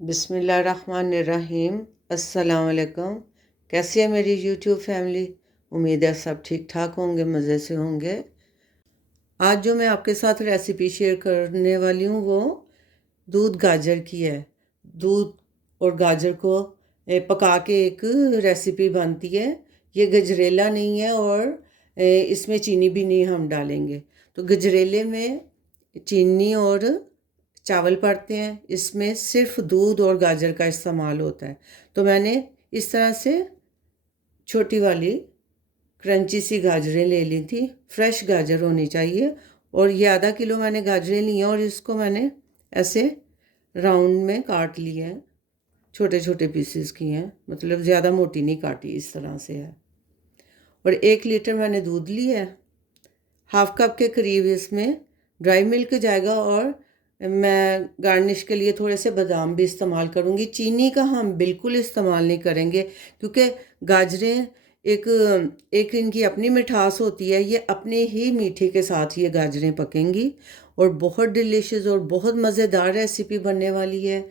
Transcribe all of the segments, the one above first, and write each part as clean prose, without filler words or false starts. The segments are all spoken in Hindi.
बिस्मिल्लाहिर्रहमानिर्रहीम। अस्सलाम वालेकुम। कैसी है मेरी यूट्यूब फैमिली? उम्मीद है सब ठीक ठाक होंगे, मज़े से होंगे। आज जो मैं आपके साथ रेसिपी शेयर करने वाली हूँ वो दूध गाजर की है। दूध और गाजर को पका के एक रेसिपी बनती है। ये गजरेला नहीं है और इसमें चीनी भी नहीं हम डालेंगे। तो गजरेले में चीनी और चावल पड़ते हैं, इसमें सिर्फ दूध और गाजर का इस्तेमाल होता है। तो मैंने इस तरह से छोटी वाली क्रंची सी गाजरें ले ली थी। फ्रेश गाजर होनी चाहिए। और ये आधा किलो मैंने गाजरें ली हैं और इसको मैंने ऐसे राउंड में काट लिया है, छोटे छोटे पीसेस किए हैं, मतलब ज़्यादा मोटी नहीं काटी, इस तरह से है। और 1 लीटर मैंने दूध लिया है। हाफ कप के करीब इसमें ड्राई मिल्क जाएगा और मैं गार्निश के लिए थोड़े से बादाम भी इस्तेमाल करूँगी। चीनी का हम बिल्कुल इस्तेमाल नहीं करेंगे क्योंकि गाजरें एक एक इनकी अपनी मिठास होती है। ये अपने ही मीठे के साथ ये गाजरें पकेंगी और बहुत डिलीशियस और बहुत मज़ेदार रेसिपी बनने वाली है।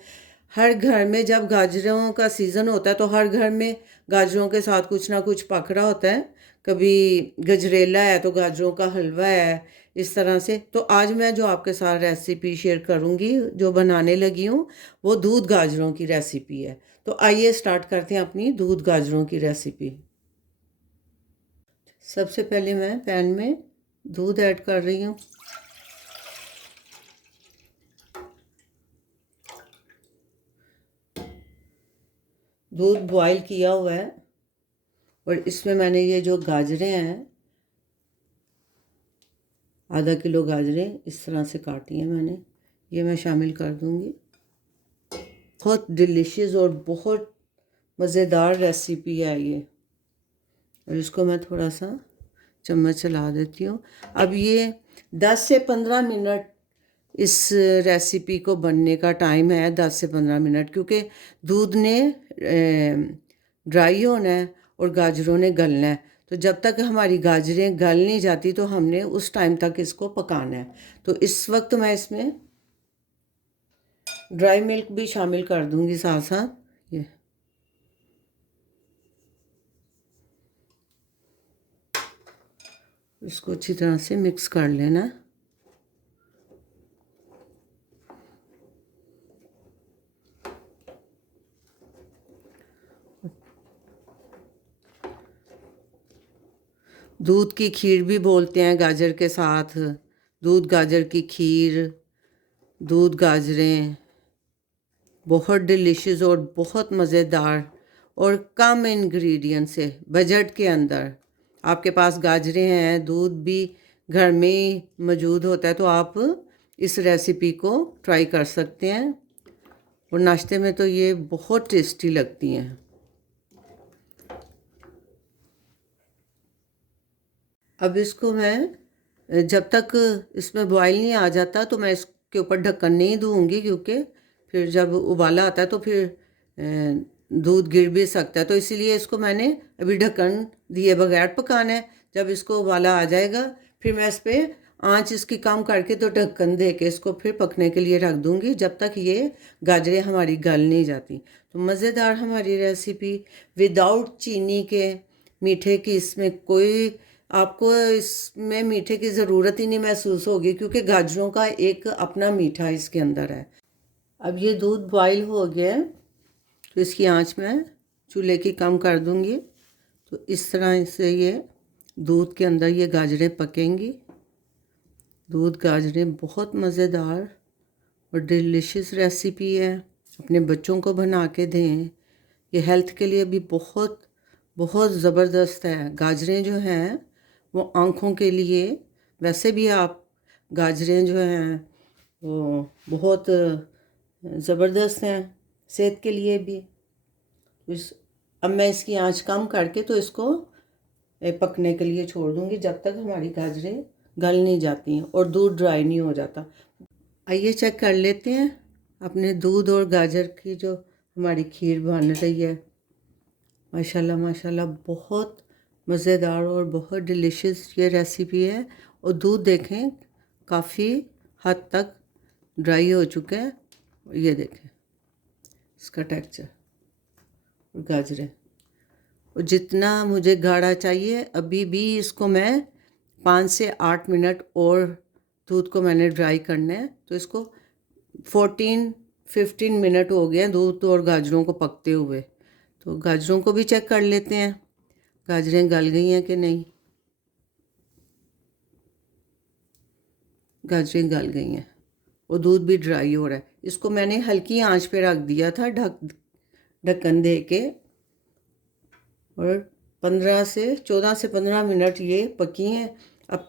हर घर में जब गाजरों का सीज़न होता है तो हर घर में गाजरों के साथ कुछ ना कुछ पक रहा होता है। कभी गजरेला है तो गाजरों का हलवा है, इस तरह से। तो आज मैं जो आपके साथ रेसिपी शेयर करूंगी, जो बनाने लगी हूँ, वो दूध गाजरों की रेसिपी है। तो आइए स्टार्ट करते हैं अपनी दूध गाजरों की रेसिपी। सबसे पहले मैं पैन में दूध ऐड कर रही हूँ। दूध बॉईल किया हुआ है और इसमें मैंने ये जो गाजरें हैं, आधा किलो गाजरें इस तरह से काटी हैं मैंने, ये मैं शामिल कर दूंगी। बहुत डिलीशियस और बहुत मज़ेदार रेसिपी है ये। और इसको मैं थोड़ा सा चम्मच चला देती हूँ। अब ये 10 से 15 मिनट इस रेसिपी को बनने का टाइम है, 10 से 15 मिनट, क्योंकि दूध ने ड्राई होना है और गाजरों ने गलना है। तो जब तक हमारी गाजरें गल नहीं जाती तो हमने उस टाइम तक इसको पकाना है। तो इस वक्त मैं इसमें ड्राई मिल्क भी शामिल कर दूंगी साथ साथ। ये इसको अच्छी तरह से मिक्स कर लेना। दूध की खीर भी बोलते हैं गाजर के साथ। दूध गाजर की खीर, दूध गाजरें, बहुत डिलीशियस और बहुत मज़ेदार और कम इंग्रेडिएंट से, बजट के अंदर। आपके पास गाजरें हैं, दूध भी घर में ही मौजूद होता है, तो आप इस रेसिपी को ट्राई कर सकते हैं। और नाश्ते में तो ये बहुत टेस्टी लगती हैं। अब इसको मैं जब तक इसमें बॉयल नहीं आ जाता तो मैं इसके ऊपर ढक्कन नहीं दूंगी, क्योंकि फिर जब उबाला आता है तो फिर दूध गिर भी सकता है। तो इसीलिए इसको मैंने अभी ढक्कन दिए बगैर पकाना है। जब इसको उबाला आ जाएगा फिर मैं इस पर आँच इसकी कम करके तो ढक्कन दे के इसको फिर पकने के लिए रख दूंगी, जब तक ये गाजरें हमारी गल नहीं जाती। तो मज़ेदार हमारी रेसिपी विदाउट चीनी के, मीठे की इसमें कोई, आपको इसमें मीठे की ज़रूरत ही नहीं महसूस होगी, क्योंकि गाजरों का एक अपना मीठा इसके अंदर है। अब ये दूध बॉईल हो गया है तो इसकी आंच मैं चूल्हे की कम कर दूंगी। तो इस तरह से ये दूध के अंदर ये गाजरें पकेंगी। दूध गाजरें बहुत मज़ेदार और डिलीशियस रेसिपी है। अपने बच्चों को बना के दें, ये हेल्थ के लिए भी बहुत बहुत ज़बरदस्त है। गाजरें जो हैं वो आँखों के लिए, वैसे भी आप गाजरें जो हैं वो बहुत ज़बरदस्त हैं सेहत के लिए भी। इस अब मैं इसकी आंच कम करके तो इसको पकने के लिए छोड़ दूंगी, जब तक हमारी गाजरें गल नहीं जाती हैं और दूध ड्राई नहीं हो जाता। आइए चेक कर लेते हैं अपने दूध और गाजर की जो हमारी खीर बन रही है। माशाल्लाह माशाल्लाह बहुत मज़ेदार और बहुत डिलीशियस ये रेसिपी है। और दूध देखें काफ़ी हद तक ड्राई हो चुका है। ये देखें, इसका टेक्सचर और गाजरें। और जितना मुझे गाढ़ा चाहिए, अभी भी इसको मैं 5 से 8 मिनट और दूध को मैंने ड्राई करना है। तो इसको 14-15 मिनट हो गए दूध और गाजरों को पकते हुए। तो गाजरों को भी चेक कर लेते हैं गाजरें गल गई हैं कि नहीं। गाजरें गल गई हैं और दूध भी ड्राई हो रहा है। इसको मैंने हल्की आंच पे रख दिया था ढक्कन दे के, और 14 से 15 मिनट ये पकी हैं। अब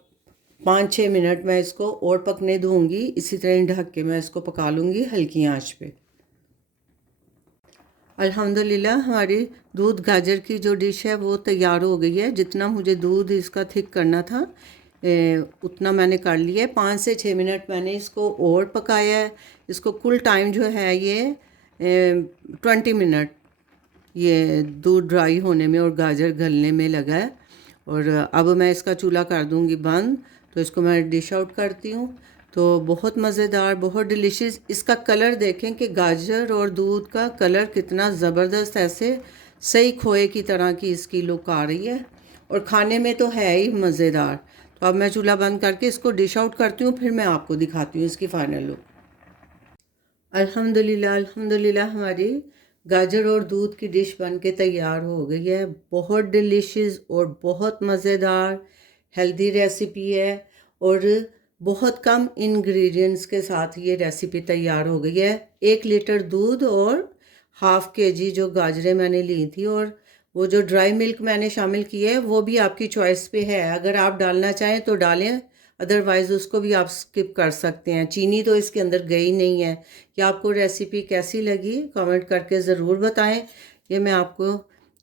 5-6 मिनट मैं इसको और पकने दूंगी। इसी तरह ढक के मैं इसको पका लूँगी हल्की आंच पे। अल्हम्दुलिल्लाह हमारी दूध गाजर की जो डिश है वो तैयार हो गई है। जितना मुझे दूध इसका थिक करना था उतना मैंने कर लिया है। 5 से 6 मिनट मैंने इसको और पकाया है। इसको कुल टाइम जो है ये 20 मिनट ये दूध ड्राई होने में और गाजर गलने में लगा है। और अब मैं इसका चूल्हा कर दूंगी बंद। तो इसको मैं डिश आउट करती हूँ। तो बहुत मज़ेदार, बहुत डिलीशियस। इसका कलर देखें कि गाजर और दूध का कलर कितना ज़बरदस्त, ऐसे सही खोए की तरह की इसकी लुक आ रही है और खाने में तो है ही मज़ेदार। तो अब मैं चूल्हा बंद करके इसको डिश आउट करती हूँ, फिर मैं आपको दिखाती हूँ इसकी फ़ाइनल लुक। अल्हम्दुलिल्लाह अल्हम्दुलिल्लाह हमारी गाजर और दूध की डिश बन के तैयार हो गई है। बहुत डिलीशियस और बहुत मज़ेदार हेल्दी रेसिपी है और बहुत कम इंग्रेडिएंट्स के साथ ये रेसिपी तैयार हो गई है। 1 लीटर दूध और ½ kg जो गाजरें मैंने ली थी, और वो जो ड्राई मिल्क मैंने शामिल की है वो भी आपकी चॉइस पे है। अगर आप डालना चाहें तो डालें, अदरवाइज़ उसको भी आप स्किप कर सकते हैं। चीनी तो इसके अंदर गई नहीं है। कि आपको रेसिपी कैसी लगी कमेंट करके ज़रूर बताएं। ये मैं आपको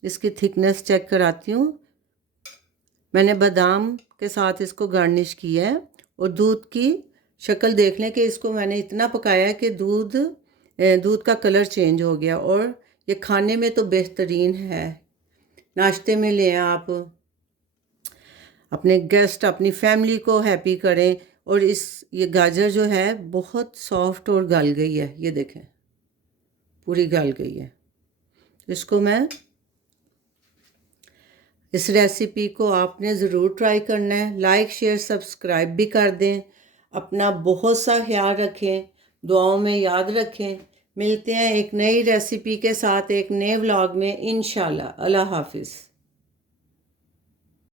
इसकी थिकनेस चेक कराती हूँ। मैंने बादाम के साथ इसको गार्निश किया है और दूध की शक्ल देख लें कि इसको मैंने इतना पकाया है कि दूध का कलर चेंज हो गया। और ये खाने में तो बेहतरीन है। नाश्ते में लें आप, अपने गेस्ट, अपनी फैमिली को हैप्पी करें। और ये गाजर जो है बहुत सॉफ्ट और गल गई है, ये देखें पूरी गल गई है। इसको मैं इस रेसिपी को आपने ज़रूर ट्राई करना है। लाइक शेयर सब्सक्राइब भी कर दें। अपना बहुत सा ख्याल रखें, दुआओं में याद रखें। मिलते हैं एक नई रेसिपी के साथ एक नए व्लॉग में इंशाल्लाह। अल्लाह हाफिज़।